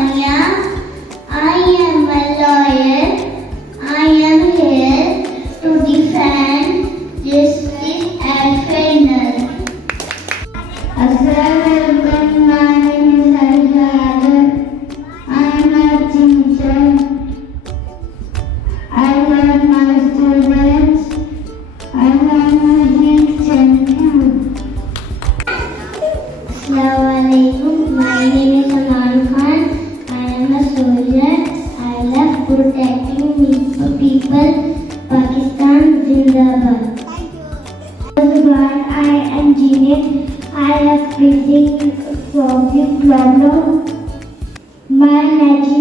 Sonia. I am a lawyer. I am here to defend justice and fairness. Assalamualaikum. My name is Harijadar. I am a teacher. I love my students. I love my dreams. Thank you. Assalamualaikum. My name is Aman Khan. I am a soldier. I love protecting people. Pakistan Zindabad. I am genius. I love facing problem. My nature